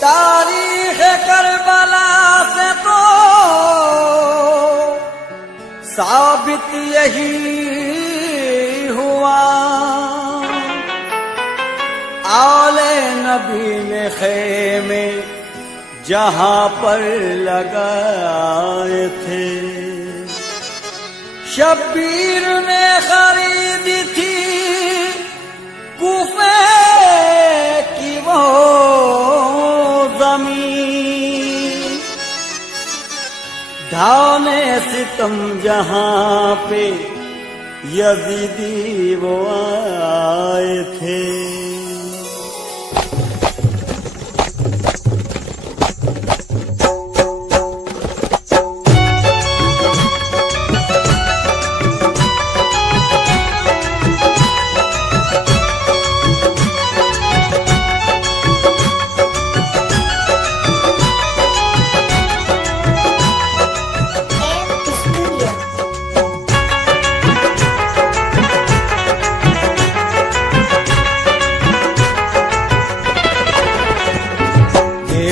तारीख करबला से तो साबित यही हुआ, आले नबी ने खेमे जहां पर लगाए थे, शब्बीर ने खरीदी थी कूफे की वो जमीन, ढाने सितम जहां पे यजीदी वो आए थे।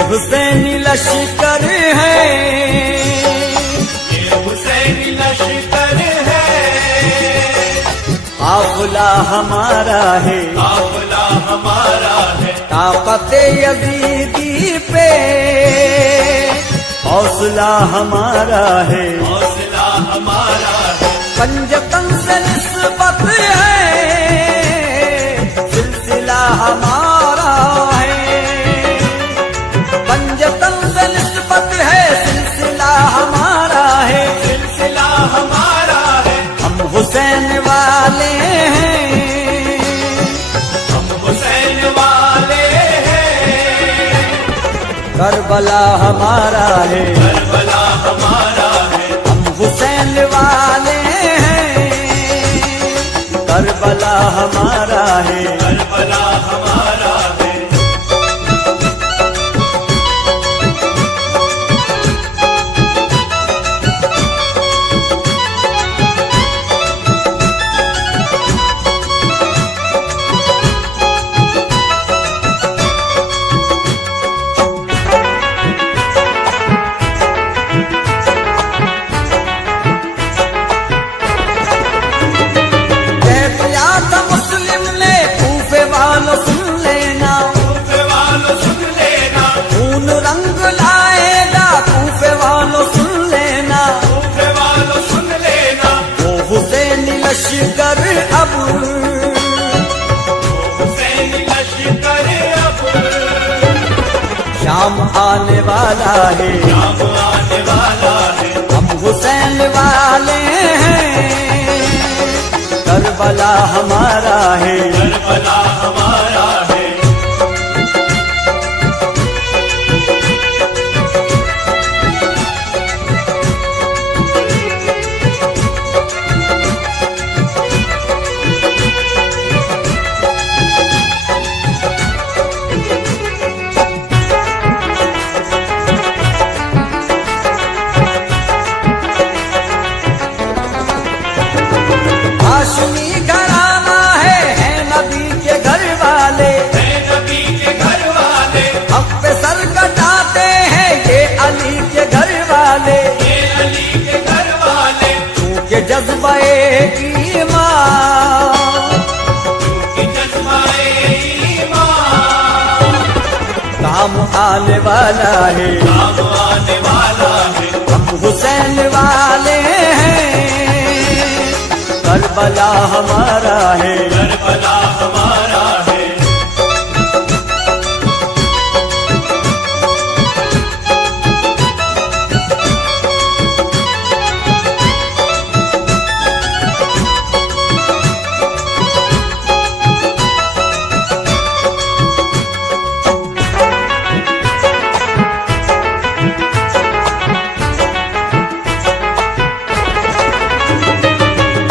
हुसैनी लश्कर है, ये हुसैनी लश्कर है, काफिला हमारा है, काफिला हमारा है, ताकत यजीदी पे हौसला हमारा है, हौसला हमारा है, पंजतन से निस्बत है, सिलसिला हमारा है, पंजतन से निस्बत है, सिलसिला हमारा है, सिलसिला हमारा है, हम हुसैन वाले हैं, हम हुसैन वाले हैं, करबला हमारा है, करबला हमारा है, हम हुसैन वाले हैं, करबला हमारा है, करबला हमारा है। मुस्लिम ने कूफे वालों सुन लेना, कूफे वालों सुन लेना, खून रंग लाएगा कूफे वालों सुन लेना, कूफे वालों सुन लेना, वो हुसैनी लश्कर अब, हुसैनी लश्कर अब शाम आने वाला है, शाम आने वाला है, हम हुसैन वाले हैं, करबला हमारा है, करबला हमारा है। हाशमी घराना है नबी के घर वाले, है नबी के घर वाले, अब पे सर कटाते हैं ये अली के घर वाले, ये अली के घर वाले, क्योंकि जज्बाए ईमान कि जज्बाए ईमान काम आने वाला है, काम आने वाला है, हम हुसैन वाले हैं, करबला हमारा है, करबला हमारा है।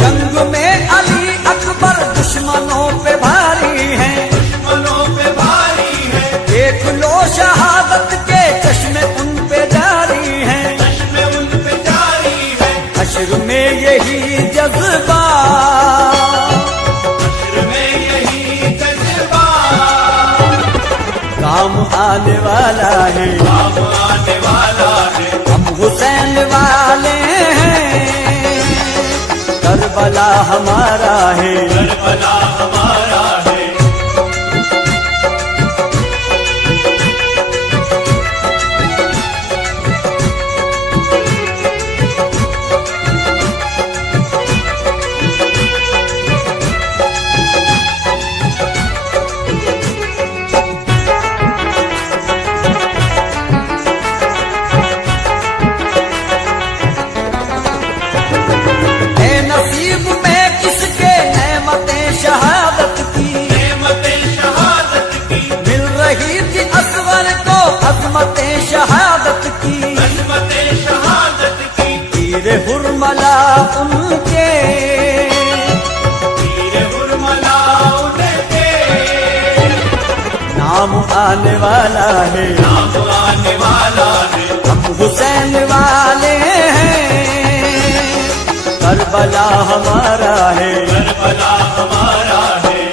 जंग में अली अकबर दुश्मनों पे भारी आने वाला है, काम आने वाला है। हम हुसैन वाले हैं, करबला हमारा है, करबला हमारा है। है नसीब में किसके नेमते शहादत की, नेमते शहादत की, मिल रही थी असवर को अजमते शहादत की, अजमते शहादत की। तीर हुरमला उनके, तीर हुरमला उनके, नाम आने वाला है, नाम आने वाला है। हम हुसैन वाले हैं, करबला हमारा है, करबला हमारा है।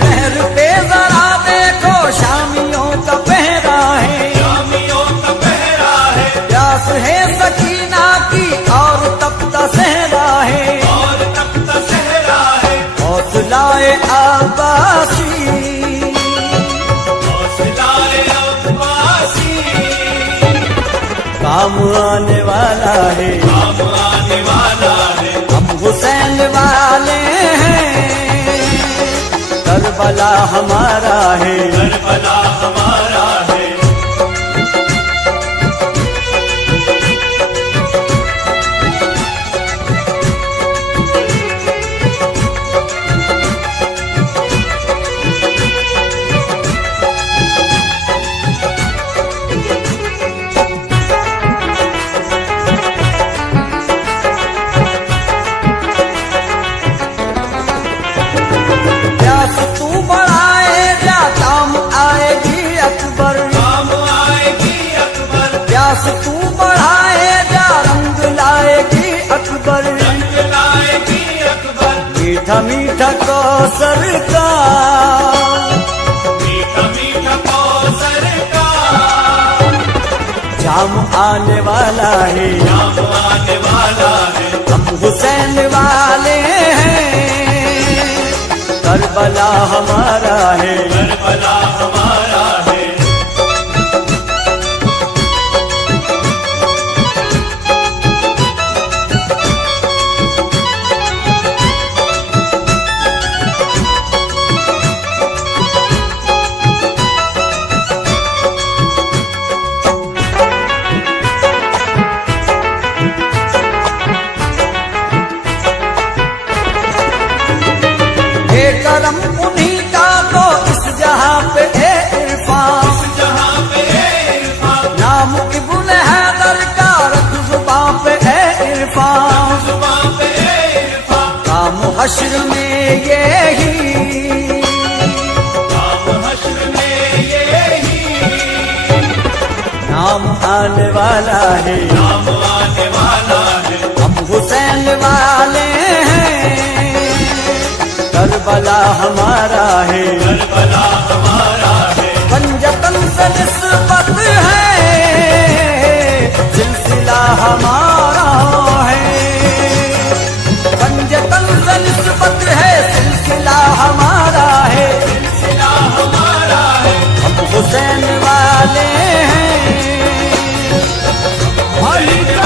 नहर पे जरा देखो शामियों का पहरा है, शामियों का पहरा है, प्यास है सकीना की और तपता सहरा है, और तख्त सहरा है। हौसलाए आबासी, हौसलाए अब्बासी, काम आने वाला है, काम आने वाला है। हम हुसैन वाले हैं, करबला हमारा है, करबला हमारा है। प्यास तू बढ़ाए जा काम आएगी अकबर, काम आएगी अकबर, प्यास तू बढ़ाए जा रंग लाएगी अकबर, रंग लाएगी अकबर। मीठा मीठा कौसर का, मीठा मीठा कौसर का, जाम आने वाला है, काम आने वाला है। हम हुसैन वाले हैं, करबला हमारा है, करबला हमारा है। ये करम उन्हीं का तो इस जहां पे है इरफान, जहाँ पे है इरफान, नाम इब्न हैदर का रख जुबां पे है इरफान, जुबां पे है इरफान। काम हश्र में यही, काम हश्र में यही, नाम आने वाला है, नाम आने वाला है। हम हुसैन वाले हैं, करबला हमारा है, करबला हमारा है। पंजतन से निस्बत है, सिलसिला हमारा है, पंजतन से निस्बत है, सिलसिला हमारा है, सिलसिला हमारा है। हम हुसैन वाले हैं, हुसैन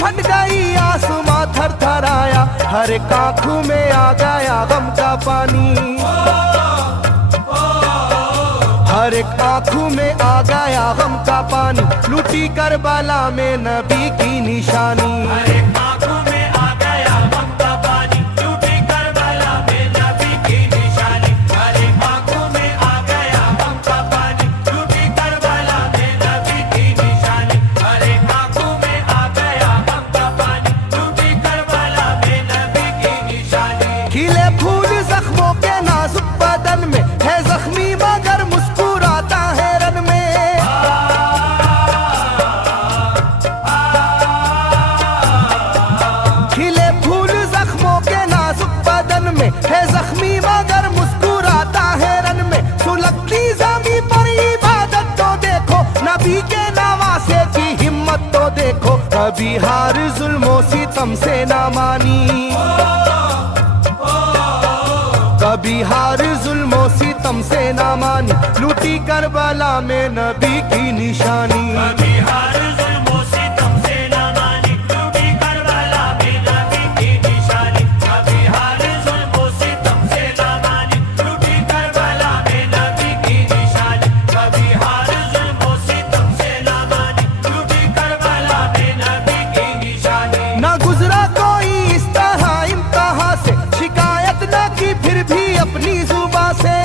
फट गई, आसमां थर थर आया, हर एक आंखों में आ गया गम का पानी। हर एक आंखों में आ गया गम का पानी, लूटी करबला में नबी की निशानी। हर एक आंखों में आ गया गम का पानी, टूटी करबला में नबी की निशानी। हर एक आंखों में आ गया गम का पानी, टूटी करबला में नबी की निशानी। हर एक आंखों में आ गया गम का पानी, टूटी करबला में नबी की निशानी। खिले फूल जख्मों के नाजुक बदन में, है जख्मी मगर मुस्कुराता है रन में। खिले फूल जख्मों के नाजुक बदन में, है जख्मी मगर मुस्कुराता है रन में। सुलगती ज़मीं पर इबादत तो देखो, नबी के नवासे की हिम्मत तो देखो। कभी हार जुल्मों सितम से ना मानी, कभी हार जुल्मों सितम से ना मानी, लूटी करबला में नबी की निशानी। कभी हार जुल्मों सितम से ना मानी, टूटी करबला में नबी की निशानी। कभी हार जुल्मों सितम से ना मानी, टूटी करबला में नबी की निशानी। कभी हार जुल्मों सितम से ना मानी, टूटी करबला में नबी की निशानी। ना गुजरा कोई इस तरह इम्तिहान से, शिकायत न की फिर भी अपनी जुबां से।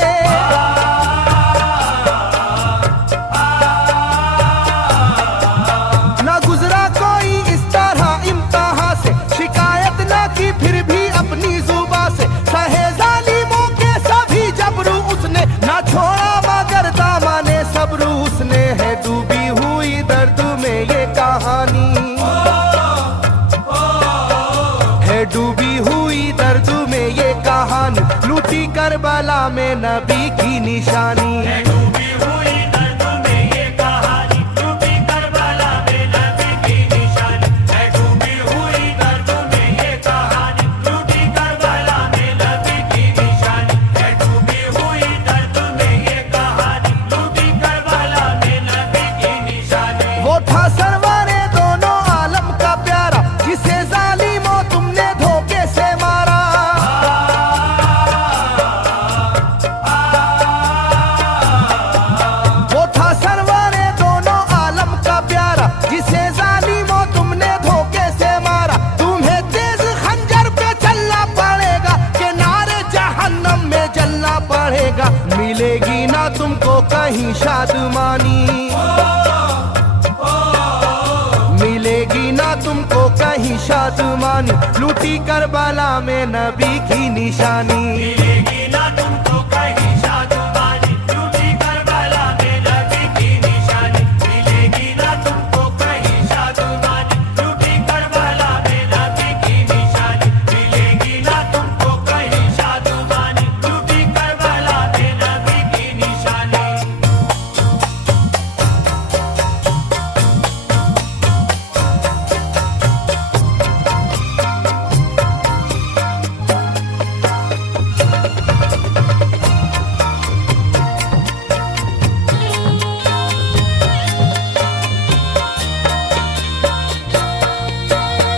ना गुजरा कोई इस तरह इम्तिहान से, शिकायत न की फिर भी अपनी जुबां से। सहे जालिमों के सभी जबरू उसने, ना छोड़ा मगर दामने सब्र उसने। है डूबी हुई दर्द में ये कहानी, है डूबी हुई दर्द में ये कहानी, लूटी करबला में नबी की निशानी। है डूबी हुई दर्द में ये कहानी, टूटी करबला में नबी की निशानी। है डूबी हुई दर्द में ये कहानी, टूटी करबला में नबी की निशानी। है डूबी हुई दर्द में ये कहानी, टूटी करबला में नबी की निशानी। वो था सरवारे दोनों आलम का प्यारा, जिसे जालिमों तुमने धोखे से मारा। वो था सरवारे दोनों आलम का प्यारा, जिसे जालिमों तुमने धोखे से मारा। तुम्हें तेज खंजर पे चलना पड़ेगा, कि नारे जहन्नम में जलना पड़ेगा। मिलेगी ना तुमको कहीं शादमानी, मिलेगी ना तुमको कहीं शादमानी, लूटी करबला में नबी की निशानी। मिलेगी ना तुमको कहीं शादमानी, टूटी करबला में नबी की निशानी। मिलेगी ना तुमको कहीं शादमानी, टूटी करबला में नबी की निशानी। मिलेगी ना तुमको कहीं शादमानी, टूटी करबला में नबी की निशानी।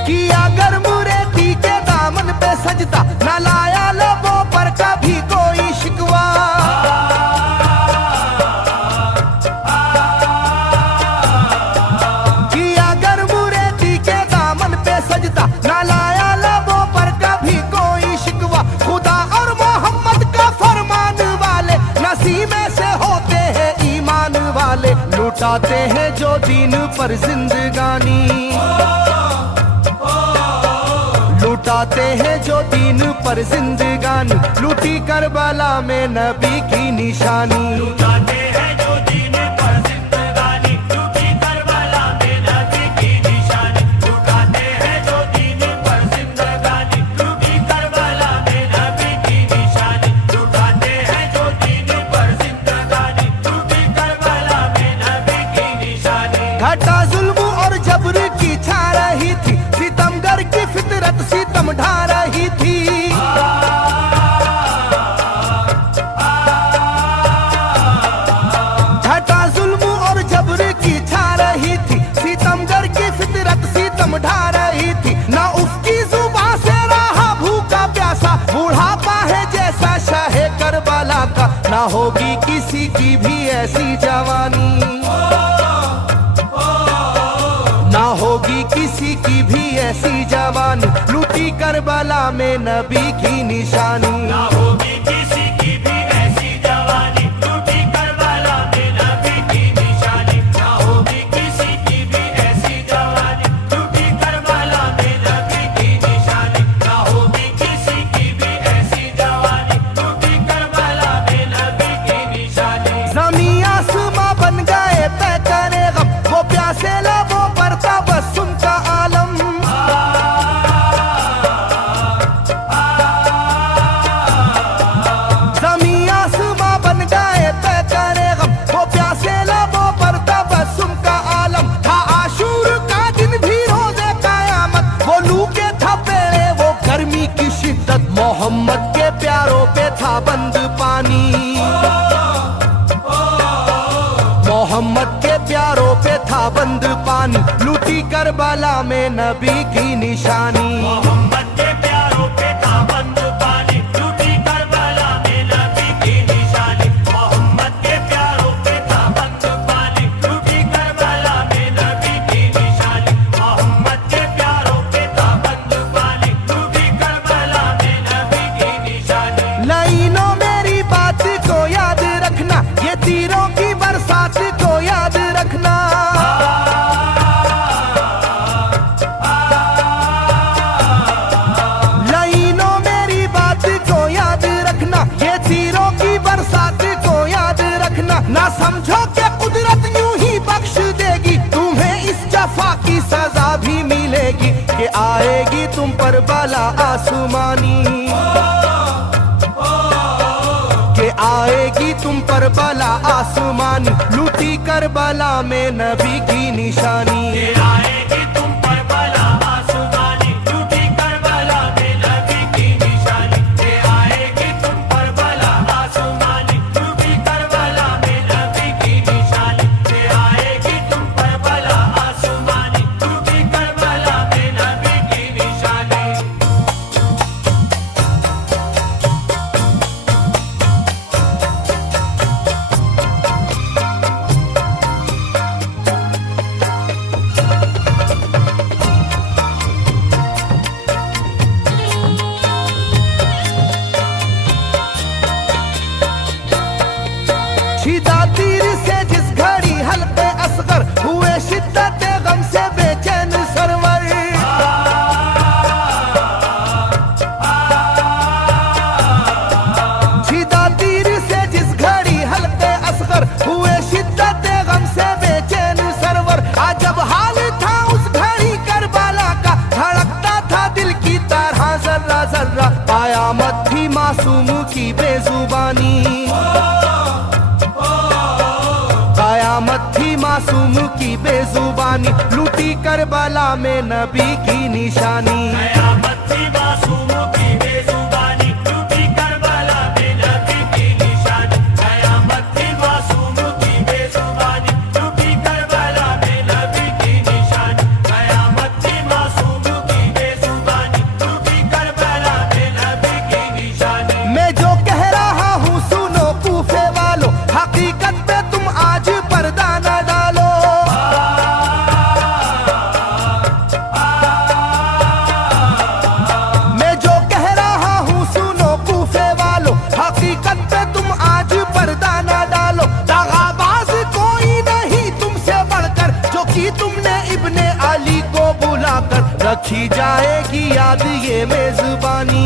कि अगर मुरेती के दामन पे सजदा, न लाया लबों पर कभी कोई शिकवा। कि अगर मुरेती के दामन पे सजदा, न लाया लबों पर कभी कोई शिकवा। खुदा और मोहम्मद का फरमान वाले, नसीबे से होते हैं ईमान वाले। लुटाते हैं जो दीन पर जिंदगानी, लुटाते हैं जो दीन पर जिंदगानी, लूटी करबला में नबी की निशानी। लुटाते हैं जो दीन पर जिंदगानी, टूटी करबला में नबी की निशानी। लुटाते हैं जो दीन पर जिंदगानी, टूटी करबला में नबी की निशानी। लुटाते हैं जो दीन पर जिंदगानी, टूटी करबला में नबी की निशानी। घटा जुल्म और जबर की छा रही थी, सितमगर की फितरत सितम ढा रही थी। घटा जुल्म और जबर की छा रही थी, सितमगर की फितरत सितम ढा रही ना होगी किसी की भी ऐसी जवानी, ना होगी किसी की भी ऐसी जवानी, लूटी करबला में नबी की निशानी। ना होगी किसी की भी ऐसी जवानी, लूटी करबला में नबी की निशानी। ना होगी किसी की भी ऐसी जवानी, लूटी करबला में नबी की निशानी। ना होगी किसी की भी ऐसी जवानी, लूटी करबला में नबी की निशानी। ज़मीं आसमां बन गए तय करे गम, वो प्यासे लबों पर तबस्सुम का आलम। ज़मीं आसमां बन गए तय करे गम, वो प्यासे लबों पर तबस्सुम का आलम। था आशूर का दिन भी रोज़े क़यामत, वो लू के थपेड़े वो गर्मी की शिद्दत, मोहम्मद के प्यारों पे था बंद पानी। मोहम्मद के प्यारों पे था बंद पानी, लूटी करबला में नबी की निशानी। मोहम्मद के प्यारों पे था बंद पानी, लूटी करबला में नबी की निशानी। मोहम्मद के प्यारों पे था बंद पानी, लूटी करबला में नबी की निशानी। मोहम्मद के प्यारों पे था बंद पानी, लूटी करबला में नबी की निशानी। लाइनों मेरी बात को याद रखना, ये तीरों की बरसात को याद रखना। लाइनों मेरी बात को याद रखना, ये तीरों की बरसात को याद रखना। ना समझो कि कुदरत यूं ही बख्श देगी, तुम्हें इस जफा की सजा भी मिलेगी, कि आएगी तुम पर बला आसमानी, कि आएगी तुम पर बला आसमानी, लूटी करबला में नबी की निशानी। ये आएगी तुम पर बला आसमानी, लूटी करबला में नबी की निशानी। ये आएगी तुम पर बला आसमानी, लूटी करबला में नबी की निशानी। ये आएगी तुम पर बला आसमानी, लूटी करबला में नबी की निशानी। छिदा तीर से जिस घड़ी हल्के असगर हुए, शिद्दत गम से बेचैन सरवर। छिदा तीर से जिस घड़ी हल्के असगर हुए, शिद्दत गम से बेचैन सरवर। अजब हाल था उस घड़ी करबला का, धड़कता था दिल की तरह जर्रा जर्रा। कयामत थी मासूम की बेजुबानी, कयामत थी मासूम की बेजुबानी, लूटी करबला में नबी की निशानी। कयामत थी मासूम की बेजुबानी, लूटी करबला में नबी की निशानी। कयामत थी मासूम की बेजुबानी, लूटी करबला में नबी की निशानी। कयामत थी मासूम की बेजुबानी, लूटी करबला में नबी की निशानी। मैं जो कह रहा हूँ सुनो कूफे वालों, हकीकत पे तुम आज पर्दा न डालो। मैं जो कह रहा हूँ सुनो कूफे वालों, हकीकत पे तुम आज पर्दा न डालो। दगाबाज कोई नहीं तुमसे बढ़कर, जो कि तुमने इब्ने अली को बुलाकर, रखी जाएगी याद ये मेजबानी,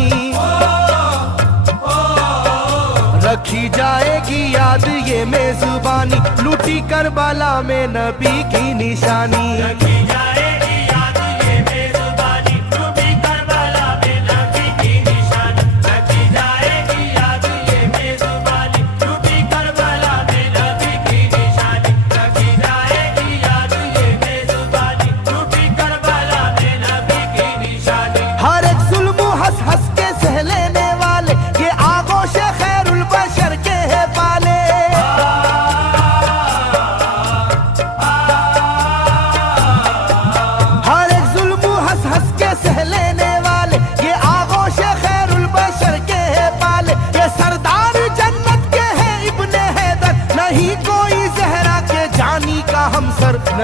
रखी जाएगी याद ये मेजबानी, लूटी करबला में नबी की निशानी। रखी जाएगी याद ये मेजबानी, लूटी करबला में नबी की निशानी। रखी जाएगी याद ये मेजबानी, लूटी करबला में नबी की निशानी। रखी जाएगी याद ये मेजबानी, लूटी करबला में नबी की निशानी। हर एक जुल्म हंस हंस के सह लेने वाले, ये आगोश खैरुल बशर के है पाले। हर एक जुल्म हंस हंस के सह लेने वाले, ये आगोश खैरुल बशर के है पाले। ये सरदार जन्नत के है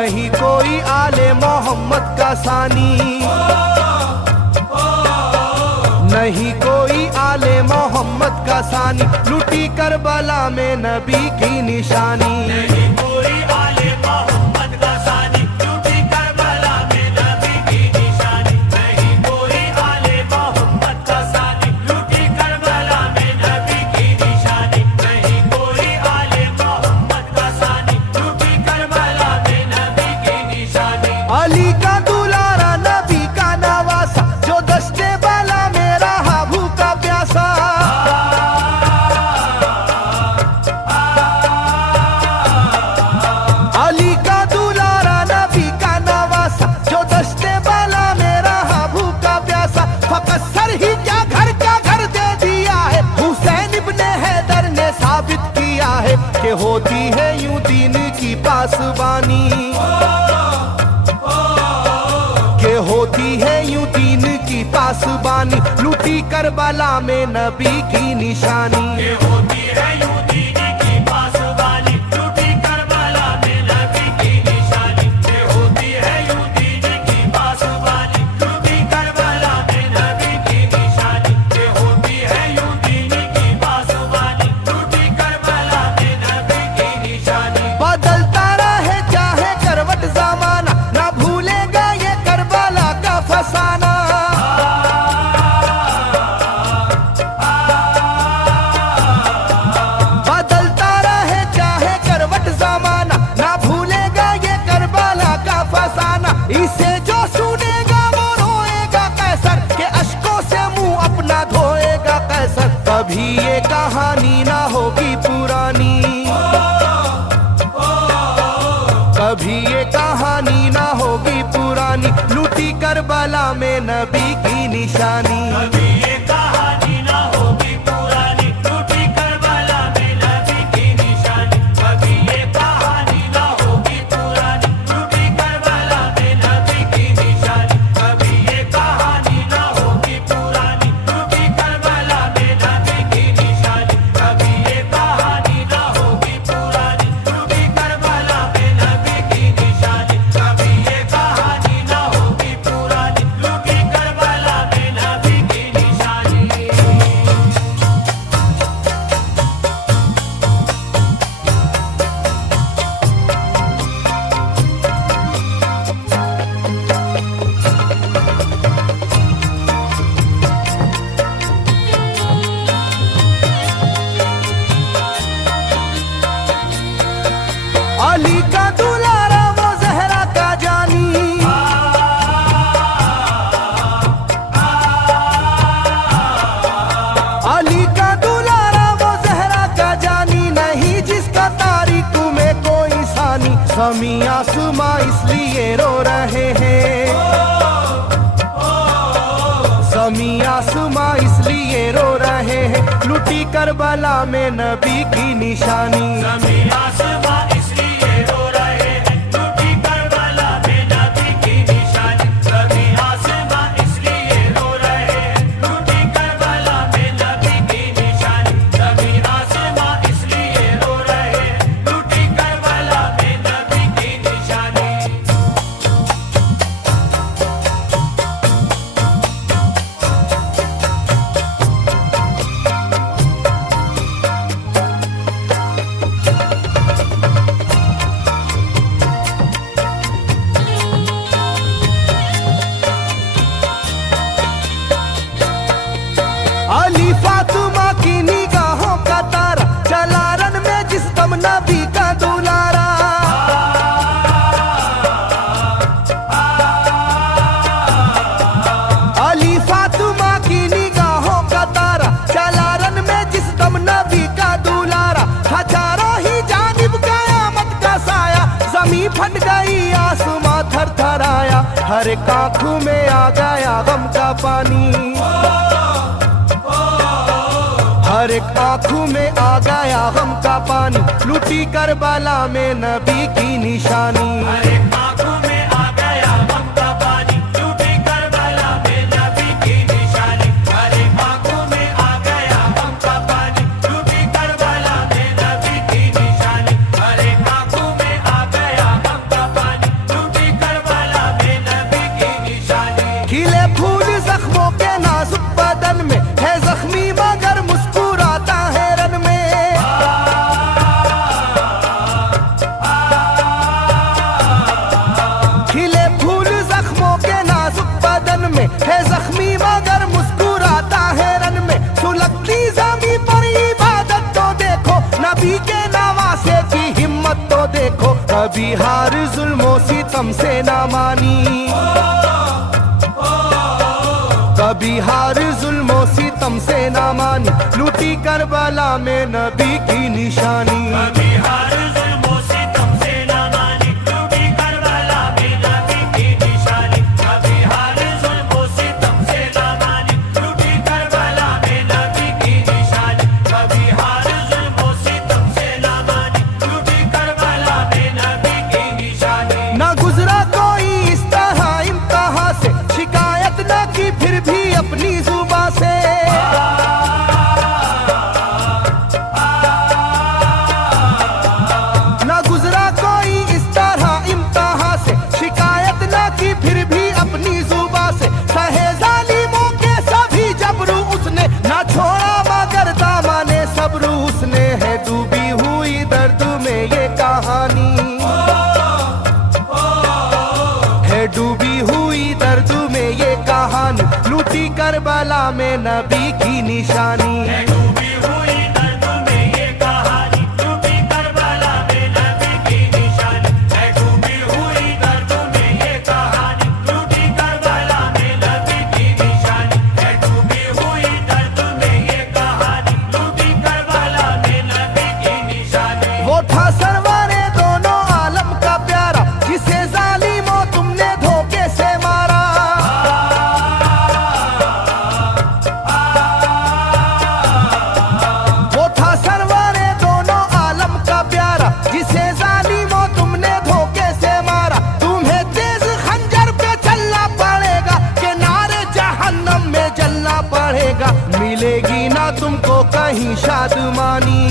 नहीं कोई आले मोहम्मद का सानी, नहीं कोई आले मोहम्मद का सानी, लूटी करबला में नबी की निशानी। नहीं कोई आले मोहम्मद का सानी, लूटी करबला में नबी की निशानी। नहीं कोई आले मोहम्मद का सानी, लूटी करबला में नबी की निशानी। नहीं कोई आले मोहम्मद का सानी, लूटी करबला में नबी की निशानी। अली का दुलारा नबी का नवासा, जो दस्ते वाला में रहा भूखा प्यासा। अली का दुलारा नबी का नवासा, जो दस्ते वाला में रहा भूखा प्यासा। फकत सर ही क्या घर का घर दे दिया है, हुसैन इब्ने हैदर ने साबित किया है कि होती है यूं दीन की पासबानी, के होती है यूं दीन की पासबानी। लूटी करबला में नबी की निशानी। ये होती है यूं दीन की पासबानी, लूटी करबला में नबी की निशानी। ये होती है यूं दीन की पासबानी, लूटी करबला में नबी की निशानी। ये होती है यूं दीन की पासबानी, लूटी करबला में नबी की निशानी। बदलता रहे चाहे करवट जमाना, ना भूलेगा ये करबला का फसाना। बदलता रहे चाहे करवट जमाना, ना भूलेगा ये करबला का फसाना। इसे जो सुनेगा वो रोएगा कैसर, के अश्कों से मुंह अपना धोएगा कैसर। कभी ये कहानी ना होगी पुरानी, कभी ये कहानी ना होगी पुरानी। लूटी करबला में नबी की निशानी। कभी ये कहानी ना होगी पुरानी, लूटी करबला में नबी की निशानी। कभी ये कहानी ना होगी पुरानी, लूटी करबला में नबी की निशानी। कभी ये कहानी ना होगी पुरानी, लूटी करबला में नबी की निशानी। कभी ये कहानी ना होगी पुरानी, लूटी करबला में नबी की निशानी। कभी ये कहानी ना होगी पुरानी, लूटी करबला में नबी की निशानी। अली का दुलारा वो जहरा का जानी, अली का दुलारा वो जहरा का जानी। नहीं जिसका तारीख में कोई सानी, समी आसमां इसलिए रो रहे हैं, समी आसमां इसलिए रो रहे हैं। लूटी करबला में नबी की निशानी। सभी आसमां इसलिए रो रहे हैं, लूटी करबला में नबी की निशानी। सभी आसमां इसलिए रो रहे हैं, लूटी करबला में नबी की निशानी। सभी आसमां इसलिए रो रहे हैं, लूटी करबला में नबी की निशानी। अली फातिमा की निगाहों का तारा, चला रन में जिस दम नबी का दुलारा। अली फातिमा की निगाहों का तारा, चला रन में जिस दम नबी का दुलारा। हजारों ही जानिब कयामत का साया, जमीन फट गई आसमां थर थर आया। हर एक आंखों में आ गया गम का पानी, हर एक आंखों में आ गया गम का पानी। लूटी करबला में नबी की निशानी। हर एक आंखों में आ गया गम का पानी, लूटी करबला में नबी की निशानी। हर एक आंखों में आ गया गम का पानी, लूटी करबला में नबी की निशानी। हर एक आंखों में आ गया गम का पानी, देखो, कभी हार जुल्मों सितम से ना मानी, कभी हार जुल्मों सितम से ना मानी, लूटी करबला में नबी की निशानी। कभी हार जुल्मों सितम से ना मानी, लूटी करबला में नबी की निशानी। कभी हार जुल्मों सितम से ना मानी, लूटी करबला में नबी की निशानी। कभी हार जुल्मों सितम से ना मानी, लूटी करबला में नबी की निशानी। ना गुजरा कोई इस तरह इम्तिहान से, शिकायत ना की फिर भी अपनी जुबां से, ना गुजरा कोई इस तरह इम्तिहान से, शिकायत ना की फिर भी अपनी जुबां से। सहे जालिमों के सभी जबरू उसने, ना छोड़ा मगर दामने सब्र उसने। है डूबी हुई दर्द में ये कहानी, है डूबी हुई दर्द में ये कहानी, लूटी करबला में नबी की निशानी। है डूबी हुई दर्द में ये कहानी, लूटी करबला में नबी की निशानी। है डूबी हुई दर्द में ये कहानी, लूटी करबला में नबी की निशानी। है डूबी हुई दर्द में ये कहानी, लूटी करबला में नबी की निशानी। वो था सरवारे दोनों आलम का प्यारा, जिसे जालिमों तुमने धोखे से मारा। वो था सरवारे दोनों आलम का प्यारा, जिसे जालिमों तुमने धोखे से मारा। तुम्हें तेज खंजर पे चलना पड़ेगा, कि नारे जहन्नम में जलना पड़ेगा। मिलेगी ना तुमको कहीं शादमानी,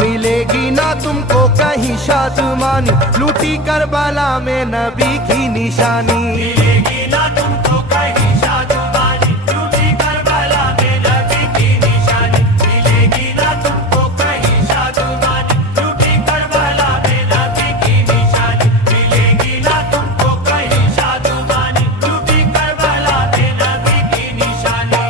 मिलेगी ना तुमको कहीं शादमानी, लूटी करबला में नबी की निशानी। मिलेगी ना तुमको कहीं शादमानी, लूटी करबला में नबी की निशानी। मिलेगी ना तुमको कहीं शादमानी, लूटी करबला में नबी की निशानी। मिलेगी ना तुमको कहीं शादमानी, लूटी करबला में नबी की निशानी।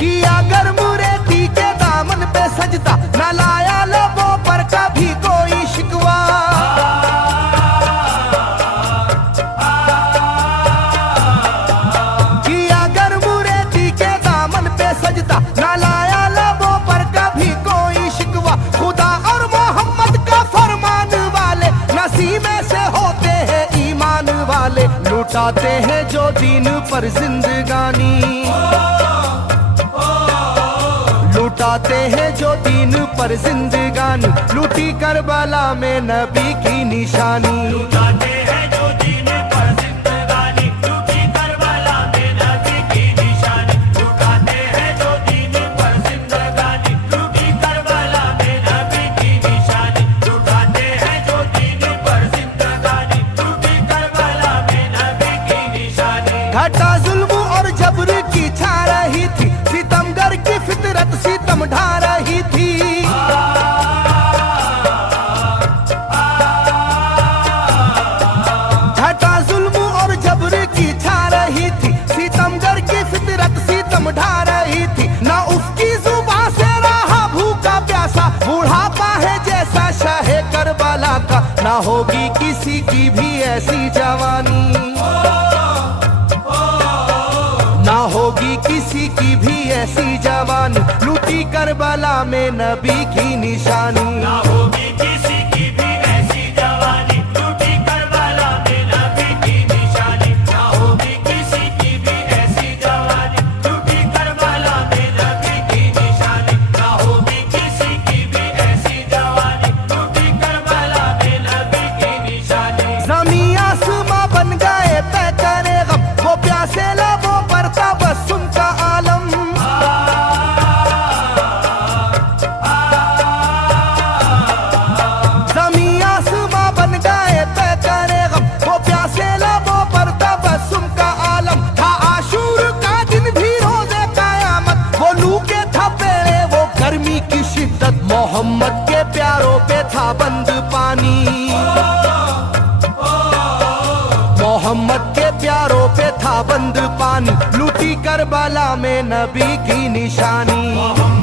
कि अगर मुरेती के दामन पे सजदा, न लाया लबों पर कभी कोई शिकवा। कि अगर मुरेती के दामन पे सजदा, न लाया लबों पर कभी कोई शिकवा। खुदा और मोहम्मद का फरमान वाले, नसीबे से होते हैं ईमान वाले। लुटाते हैं जो दीन पर जिंदगानी, लुटाते हैं जो दीन पर जिंदगानी, लूटी करबला में नबी की निशानी। लुटाते हैं जो दीन पर जिंदगानी, लूटी करबला में नबी की निशानी। लुटाते हैं जो दीन पर जिंदगानी, लूटी करबला में नबी की निशानी। लुटाते हैं जो दीन पर जिंदगानी, लूटी करबला में नबी की निशानी। घटा जुल्म और जबर की छा रही थी, सितमगर की फितरत सितम ढा रही थी। घटा जुल्म और जबर की छा रही थी, सितमगर की फितरत सितम ढा रही थी। ना उसकी जुबां से रहा भूखा प्यासा, बुढ़ापा है जैसा शाहे करबला का। ना होगी किसी की भी ऐसी जवानी, ना होगी किसी की भी ऐसी जवानी, लूटी करबला में नबी की निशानी। ना होगी किसी की भी ऐसी जवानी, लूटी करबला में नबी की निशानी। ना होगी किसी की भी ऐसी जवानी, लूटी करबला में नबी की निशानी। ना होगी किसी की भी ऐसी जवानी, लूटी करबला में नबी की निशानी। ज़मीं आसमां बन गए तय करे गम, वो प्यासे लबों पर तबस्सुम का आलम। बंद पानी। मोहम्मद के प्यारों पे था बंद पानी, लूटी करबला में नबी की निशानी।